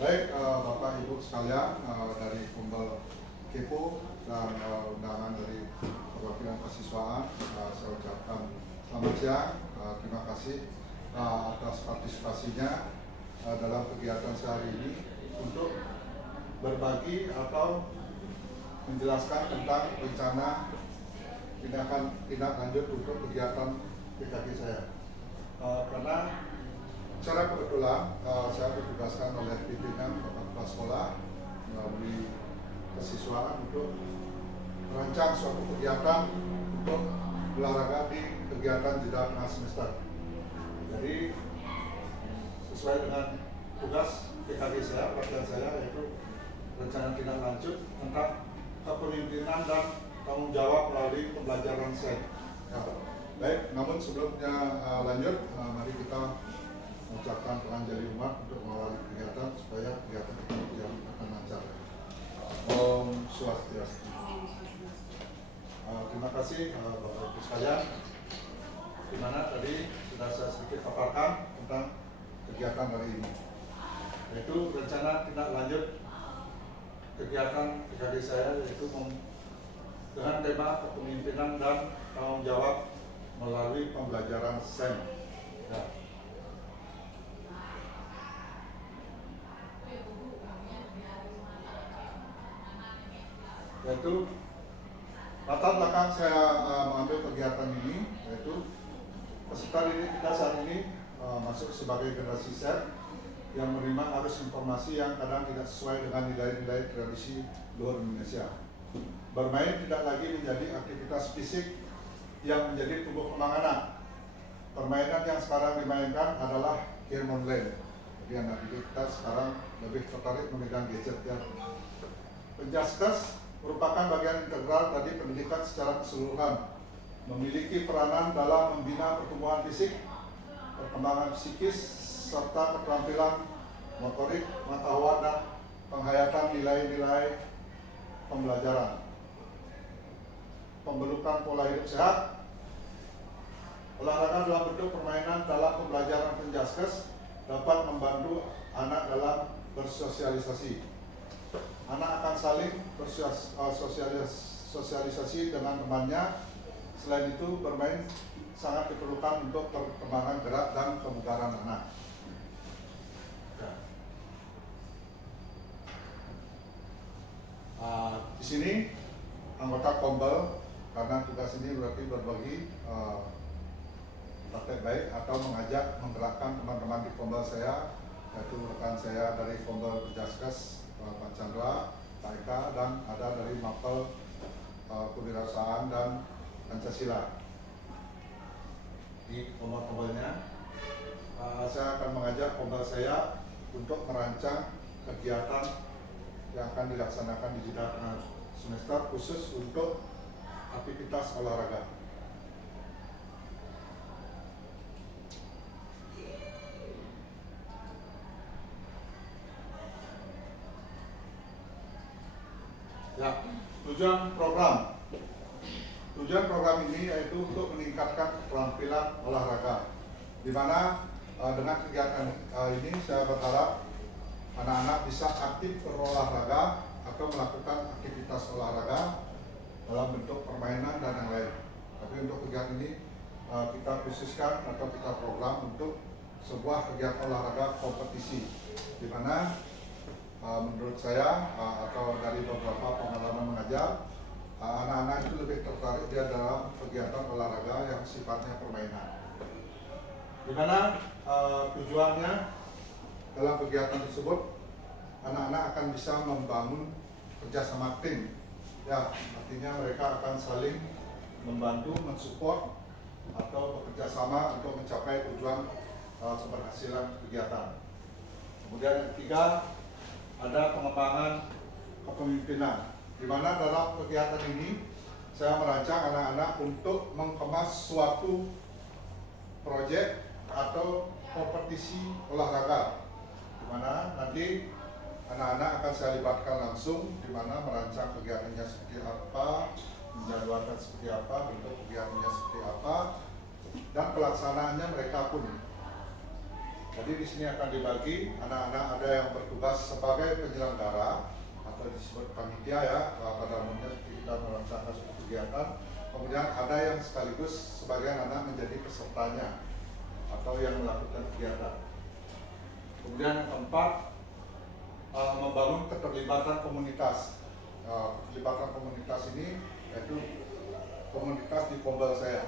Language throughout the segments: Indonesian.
Baik, Bapak Ibu sekalian, dari Kumbel Kepo dan undangan dari perwakilan kesiswaan, saya ucapkan selamat siang. Terima kasih atas partisipasinya dalam kegiatan sehari ini untuk berbagi atau menjelaskan tentang rencana tindak lanjut untuk kegiatan PKK saya. Karena secara kebetulan saya ditugaskan oleh pimpinan kepala sekolah melalui kesiswaan untuk merancang suatu kegiatan untuk olahraga di kegiatan jeda tengah semester. Jadi sesuai dengan tugas PKG saya, pelatihan saya, yaitu rencana tindak lanjut tentang kepemimpinan dan tanggung jawab melalui pembelajaran SEN. Ya, baik, namun sebelumnya lanjut, mari kita mengucapkan penganjali umat untuk mengawali kegiatan supaya kegiatan itu berjalan akan lancar. Om Swastiastu. Terima kasih Bapak Ibu sekalian. Di mana tadi sudah saya sedikit paparkan tentang kegiatan hari ini, yaitu rencana tindak lanjut kegiatan PKG saya, yaitu dengan tema kepemimpinan dan tanggung jawab melalui pembelajaran SEN. Ya. Yaitu latar belakang saya mengambil kegiatan ini, yaitu peserta didik kita saat ini masuk sebagai generasi Z yang menerima arus informasi yang kadang tidak sesuai dengan nilai-nilai tradisi luhur Indonesia. Bermain tidak lagi menjadi aktivitas fisik yang menjadi tumbuh kembang anak. Permainan yang sekarang dimainkan adalah game online. Jadi anak didik kita sekarang lebih tertarik memegang gadget ya. Penjaskes merupakan bagian integral dari pendidikan secara keseluruhan, memiliki peranan dalam membina pertumbuhan fisik, perkembangan psikis, serta keterampilan motorik, pengetahuan, dan penghayatan nilai-nilai pembelajaran. Pembentukan pola hidup sehat, olahraga dalam bentuk permainan dalam pembelajaran penjaskes dapat membantu anak dalam bersosialisasi. Anak akan saling bersosialisasi dengan temannya. Selain itu, bermain sangat diperlukan untuk perkembangan gerak dan kebugaran anak. Di sini anggota Kombel, karena tugas ini berarti berbagi praktek baik atau mengajak menggerakkan teman-teman di Kombel saya, yaitu rekan saya dari Kombel Penjaskes, Pak Chandra, Pak Eka, dan ada dari Mapel Kewirausahaan dan Pancasila. Di Kombel-Kombelnya, saya akan mengajak Kombel saya untuk merancang kegiatan yang akan dilaksanakan di jeda tengah semester khusus untuk aktivitas olahraga. Ya, tujuan program ini yaitu untuk meningkatkan keterampilan olahraga, di mana dengan kegiatan ini saya berharap anak-anak bisa aktif berolahraga atau melakukan aktivitas olahraga dalam bentuk permainan dan yang lain. Tapi untuk kegiatan ini kita khususkan atau kita program untuk sebuah kegiatan olahraga kompetisi, di mana menurut saya atau dari beberapa pengalaman mengajar, anak-anak itu lebih tertarik dia dalam kegiatan olahraga yang sifatnya permainan. Di mana tujuannya dalam kegiatan tersebut anak-anak akan bisa membangun kerjasama tim. Ya, artinya mereka akan saling membantu, mensupport atau bekerja sama untuk mencapai tujuan keberhasilan kegiatan. Kemudian yang ketiga, ada pengembangan kepemimpinan, di mana dalam kegiatan ini saya merancang anak-anak untuk mengemas suatu proyek atau kompetisi olahraga, di mana nanti anak-anak akan saya libatkan langsung, di mana merancang kegiatannya seperti apa, menjadwalkan seperti apa, bentuk kegiatannya seperti apa, dan pelaksanaannya mereka pun Jadi di sini akan dibagi anak-anak, ada yang bertugas sebagai penyelenggara atau disebut panitia ya, pada umumnya kita melaksanakan suatu kegiatan. Kemudian ada yang sekaligus sebagai anak menjadi pesertanya atau yang melakukan kegiatan. Kemudian yang keempat, membangun keterlibatan komunitas. Keterlibatan komunitas ini yaitu komunitas di Kombel saya.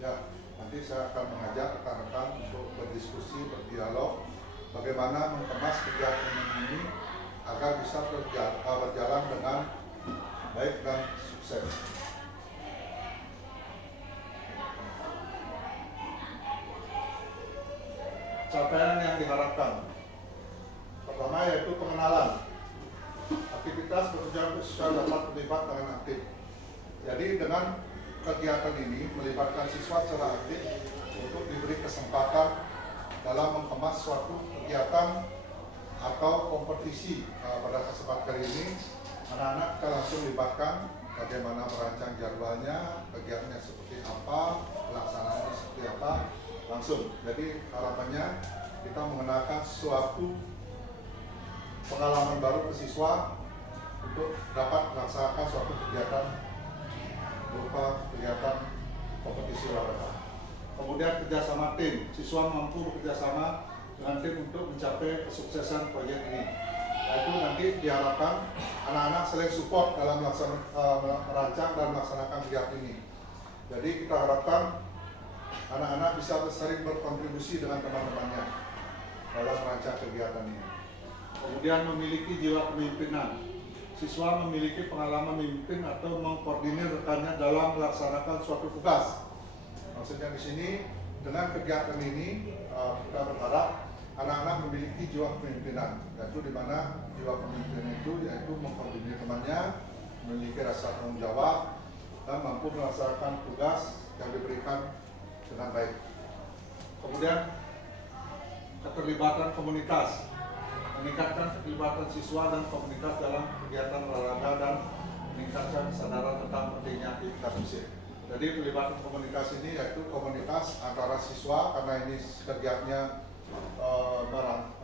Ya, nanti saya akan mengajak rekan-rekan untuk berdiskusi, berdialog, bagaimana mengemas kegiatan ini agar bisa berjalan dengan baik dan sukses. Capaian yang diharapkan, pertama yaitu pengenalan. Aktivitas bekerja siswa dapat terlibat dengan aktif. Jadi dengan kegiatan ini melibatkan siswa secara aktif untuk diberi kesempatan dalam mengemas suatu kegiatan atau kompetisi. Pada kesempatan kali ini anak-anak kita langsung libatkan bagaimana merancang jadwalnya, kegiatannya seperti apa, pelaksanaannya seperti apa, langsung. Jadi harapannya kita mengenalkan suatu pengalaman baru ke siswa untuk dapat melaksanakan suatu kegiatan berupa kegiatan kompetisi olahraga. Kemudian kerjasama tim, siswa mampu bekerjasama dengan tim untuk mencapai kesuksesan proyek ini. Yaitu nanti diharapkan anak-anak saling support dalam merancang dan melaksanakan kegiatan ini. Jadi kita harapkan anak-anak bisa sering berkontribusi dengan teman-temannya dalam merancang kegiatan ini. Kemudian memiliki jiwa kepemimpinan. Siswa memiliki pengalaman memimpin atau mengkoordinir rekannya dalam melaksanakan suatu tugas. Maksudnya di sini dengan kegiatan ini kita berharap anak-anak memiliki jiwa kepemimpinan, yaitu di mana jiwa kepemimpinan itu yaitu mengkoordinir temannya, memiliki rasa tanggung jawab dan mampu melaksanakan tugas yang diberikan dengan baik. Kemudian keterlibatan komunitas, meningkatkan keterlibatan siswa dan komunitas dalam kegiatan olahraga dan meningkatkan kesadaran tentang pentingnya aktivitas fisik. Jadi pelibatan komunitas ini yaitu komunitas antara siswa, karena ini kegiatannya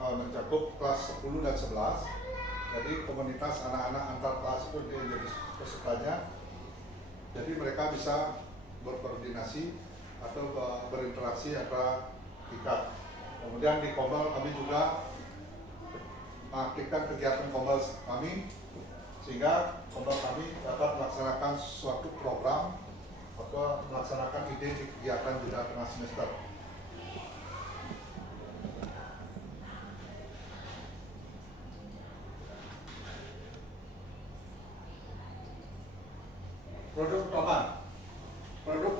mencakup kelas 10 dan 11. Jadi komunitas anak-anak antar kelas itu menjadi pesertanya. Jadi mereka bisa berkoordinasi atau berinteraksi antara tingkat. Kemudian di Kombel kami juga mengaktifkan kegiatan Kombel kami sehingga Kombel kami dapat melaksanakan suatu program atau melaksanakan ide di kegiatan jeda tengah semester. Produk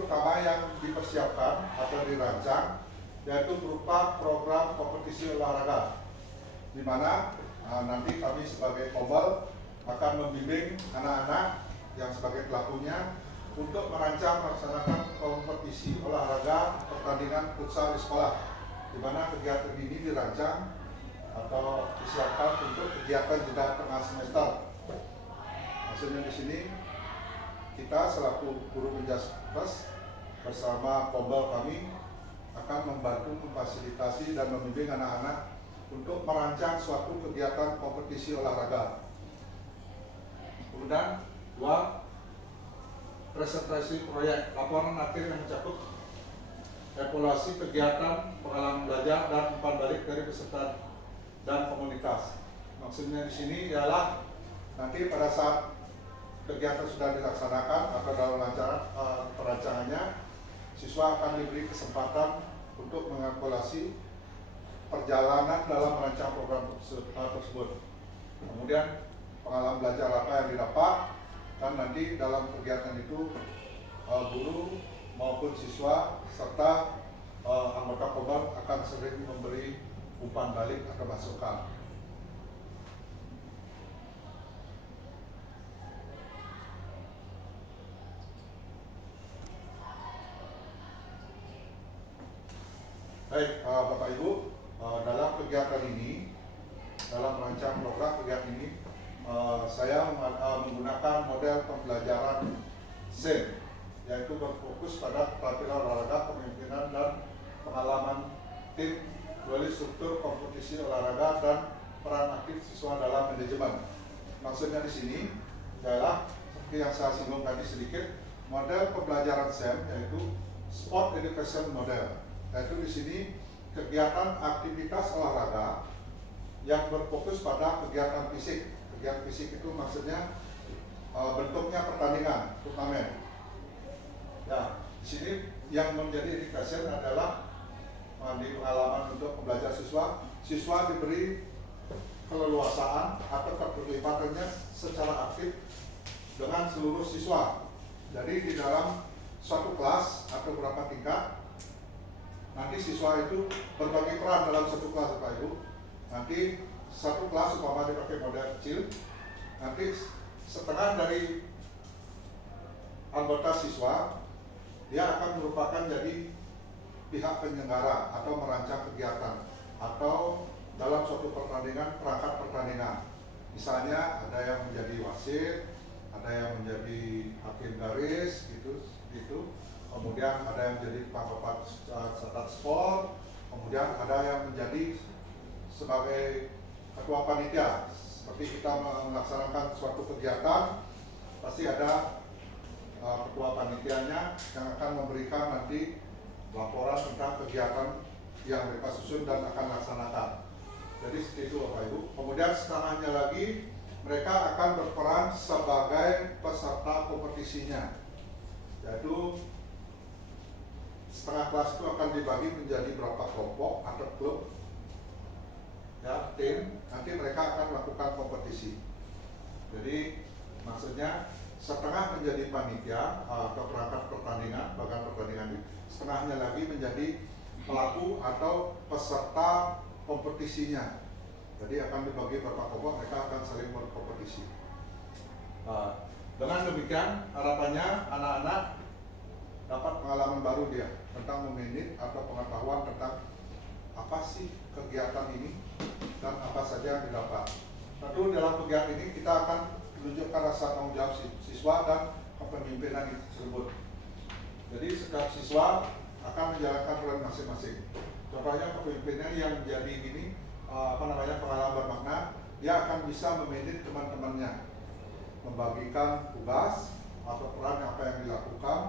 utama yang dipersiapkan atau dirancang yaitu berupa program kompetisi olahraga, di mana nanti kami sebagai Kombel akan membimbing anak-anak yang sebagai pelakunya untuk merancang melaksanakan kompetisi olahraga pertandingan futsal di sekolah, di mana kegiatan ini dirancang atau disiapkan untuk kegiatan jeda tengah semester. Maksudnya di sini kita selaku guru penjas bersama Kombel kami akan membantu memfasilitasi dan membimbing anak-anak untuk merancang suatu kegiatan kompetisi olahraga. Kemudian dua, presentasi proyek, laporan akhir yang mencakup evaluasi kegiatan, pengalaman belajar dan umpan balik dari peserta dan komunitas. Maksudnya di sini ialah nanti pada saat kegiatan sudah dilaksanakan atau dalam perancangannya, siswa akan diberi kesempatan untuk mengevaluasi perjalanan dalam merancang program tersebut. Kemudian pengalaman belajar apa yang didapat, dan nanti dalam kegiatan itu guru maupun siswa serta anggota Kombel akan sering memberi umpan balik atau masukan. Baik, Bapak Ibu, dalam kegiatan ini, dalam merancang program kegiatan ini, saya menggunakan model pembelajaran SEM, yaitu berfokus pada keterampilan olahraga, kepemimpinan dan pengalaman tim melalui struktur kompetisi olahraga dan peran aktif siswa dalam manajemen. Maksudnya di sini adalah seperti yang saya singgung tadi sedikit, model pembelajaran SEM yaitu Sport Education Model, yaitu di sini kegiatan aktivitas olahraga yang berfokus pada kegiatan fisik. Kegiatan fisik itu maksudnya bentuknya pertandingan, turnamen. Ya, di sini yang menjadi education adalah di pengalaman untuk pembelajar siswa diberi keleluasaan atau keterlibatannya secara aktif dengan seluruh siswa. Jadi di dalam suatu kelas atau beberapa tingkat, nanti siswa itu berbagi peran dalam satu kelas, Bapak Ibu. Nanti satu kelas umpama dipakai model kecil, nanti setengah dari anggota siswa dia akan merupakan jadi pihak penyelenggara atau merancang kegiatan atau dalam suatu pertandingan, perangkat pertandingan. Misalnya ada yang menjadi wasit, ada yang menjadi hakim garis gitu. Kemudian ada yang menjadi pangkat catat skor, kemudian ada yang menjadi sebagai ketua panitia. Seperti kita melaksanakan suatu kegiatan, pasti ada ketua panitianya yang akan memberikan nanti laporan tentang kegiatan yang mereka susun dan akan laksanakan. Jadi seperti itu Bapak Ibu. Kemudian setengahnya lagi mereka akan berperan sebagai peserta kompetisinya, yaitu setengah kelas itu akan dibagi menjadi berapa kelompok atau klub, ya, tim. Nanti mereka akan melakukan kompetisi. Jadi maksudnya setengah menjadi panitia atau perangkat pertandingan, bagian pertandingan ini, setengahnya lagi menjadi pelaku atau peserta kompetisinya. Jadi akan dibagi beberapa kelompok, mereka akan saling berkompetisi. Dengan demikian harapannya anak-anak dapat pengalaman baru dia tentang memanage atau pengetahuan tentang apa sih kegiatan ini dan apa saja yang didapat. Tentu dalam kegiatan ini kita akan menunjukkan rasa tanggung jawab siswa dan kepemimpinan tersebut. Jadi setiap siswa akan menjalankan peran masing-masing. Contohnya kepemimpinan yang jadi ini pengalaman bermakna, dia akan bisa memanage teman-temannya, membagikan tugas atau peran apa yang dilakukan,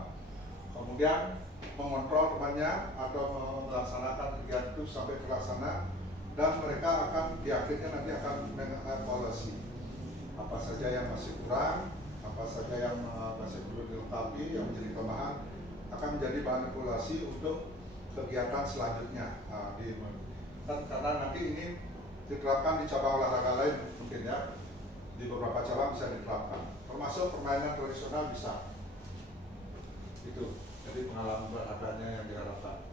kemudian mengontrol temannya atau melaksanakan kegiatan itu sampai terlaksana, dan mereka akan di akhirnya nanti akan mengevaluasi apa saja yang masih kurang, apa saja yang masih perlu dilengkapi, yang menjadi kelemahan, akan menjadi bahan evaluasi untuk kegiatan selanjutnya. Dan karena nanti ini diterapkan di cabang olahraga lain mungkin ya, di beberapa cabang bisa diterapkan, termasuk permainan tradisional bisa. Itu jadi pengalaman berhadapnya yang diharapkan.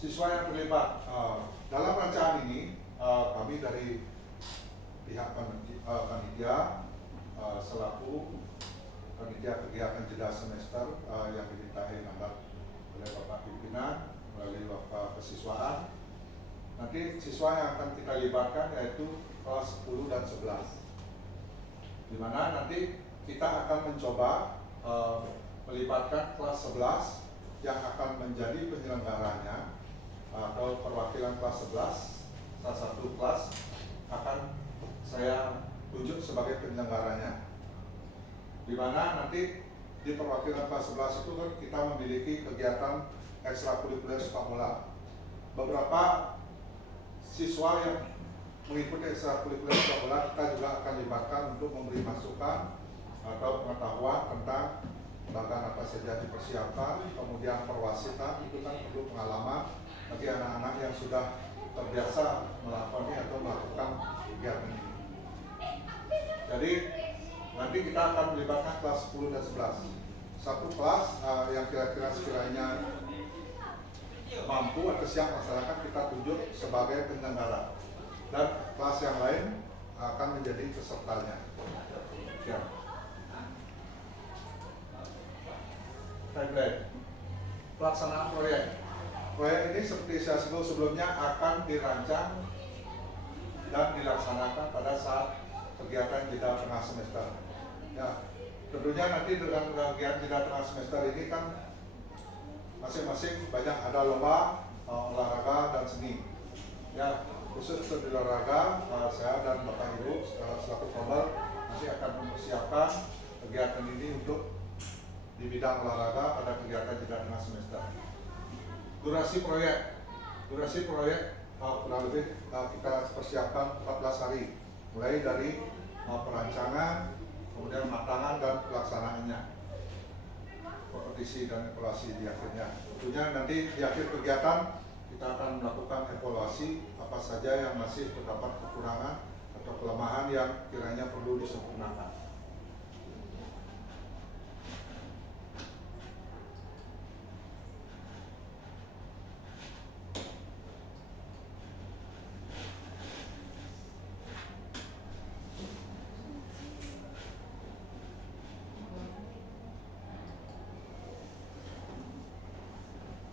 Siswa yang terlibat dalam rancangan ini, kami dari pihak panitia selaku panitia kegiatan jeda semester yang dimintai nomor oleh Bapak Pimpinan melalui Bapak Kesiswaan. Nanti siswa yang akan kita libatkan yaitu kelas 10 dan 11, di mana nanti kita akan mencoba melibatkan kelas 11 yang akan menjadi penyelenggaranya atau perwakilan kelas 11. Salah satu kelas akan saya tunjuk sebagai penyelenggaranya, di mana nanti di perwakilan kelas 11 itu kan kita memiliki kegiatan ekstrakurikuler sepak bola. Beberapa siswa yang mengikuti ekstrakurikuler sepak bola kita juga akan libatkan untuk memberi masukan atau pengetahuan tentang bahkan apa saja dipersiapkan, kemudian perwasitan itu kan perlu pengalaman bagi anak-anak yang sudah terbiasa melakukannya atau melakukan kegiatan ini. Jadi nanti kita akan melibatkan kelas 10 dan 11. Satu kelas yang kira-kira sekiranya mampu atau siap masyarakat kita tunjuk sebagai penyelenggara, dan kelas yang lain akan menjadi pesertanya. Ya. Timeline pelaksanaan proyek. Proyek ini seperti saya sebut sebelumnya akan dirancang dan dilaksanakan pada saat kegiatan jeda tengah semester. Ya, Tentunya nanti dengan kegiatan tidak tengah semester ini kan masing-masing banyak ada lomba olahraga dan seni. Ya, khusus untuk di olahraga, saya dan Bapak Ibu selaku Komer masih akan mempersiapkan kegiatan ini untuk di bidang olahraga pada kegiatan tidak tengah semester. Durasi proyek kurang lebih kita persiapkan 14 hari, mulai dari perancangan, kemudian pematangan dan pelaksanaannya, kompetisi dan evaluasi di akhirnya. Tentunya nanti di akhir kegiatan kita akan melakukan evaluasi apa saja yang masih terdapat kekurangan atau kelemahan yang kiranya perlu disempurnakan.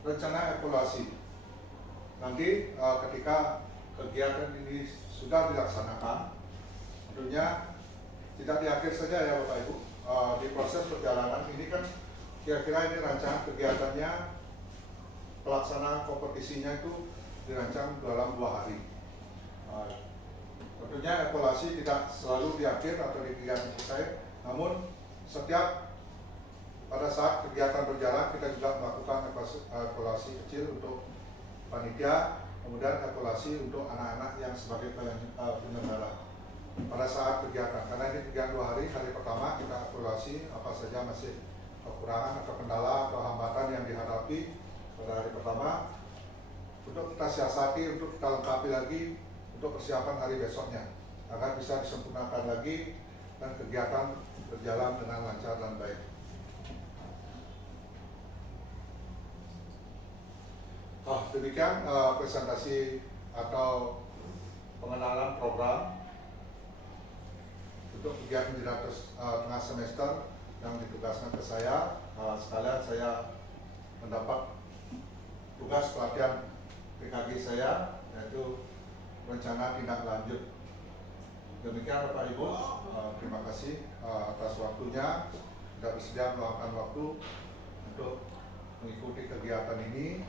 Rencana evaluasi nanti ketika kegiatan ini sudah dilaksanakan, tentunya tidak di akhir saja ya Bapak Ibu. Di proses perjalanan ini kan kira-kira ini rancangan kegiatannya, pelaksanaan kompetisinya itu dirancang dalam 2 hari. Tentunya evaluasi tidak selalu di akhir atau di kegiatan selesai, namun setiap pada saat kegiatan berjalan kita juga melakukan evaluasi kecil untuk panitia, kemudian evaluasi untuk anak-anak yang sebagai penyelenggara pada saat kegiatan. Karena ini kegiatan 2 hari, hari pertama kita evaluasi apa saja masih kekurangan atau kendala atau hambatan yang dihadapi pada hari pertama, untuk kita siasati, untuk kita lengkapi lagi untuk persiapan hari besoknya agar bisa disempurnakan lagi dan kegiatan berjalan dengan lancar dan baik. Demikian presentasi atau pengenalan program untuk kegiatan tidak tengah semester yang ditugaskan ke saya. Sekalian saya mendapat tugas pelatihan PKG saya, yaitu rencana tindak lanjut. Demikian Bapak Ibu, terima kasih atas waktunya, sudah bersedia meluangkan waktu untuk mengikuti kegiatan ini.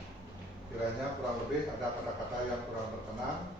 Kiranya kurang lebih ada kata-kata yang kurang berkenan,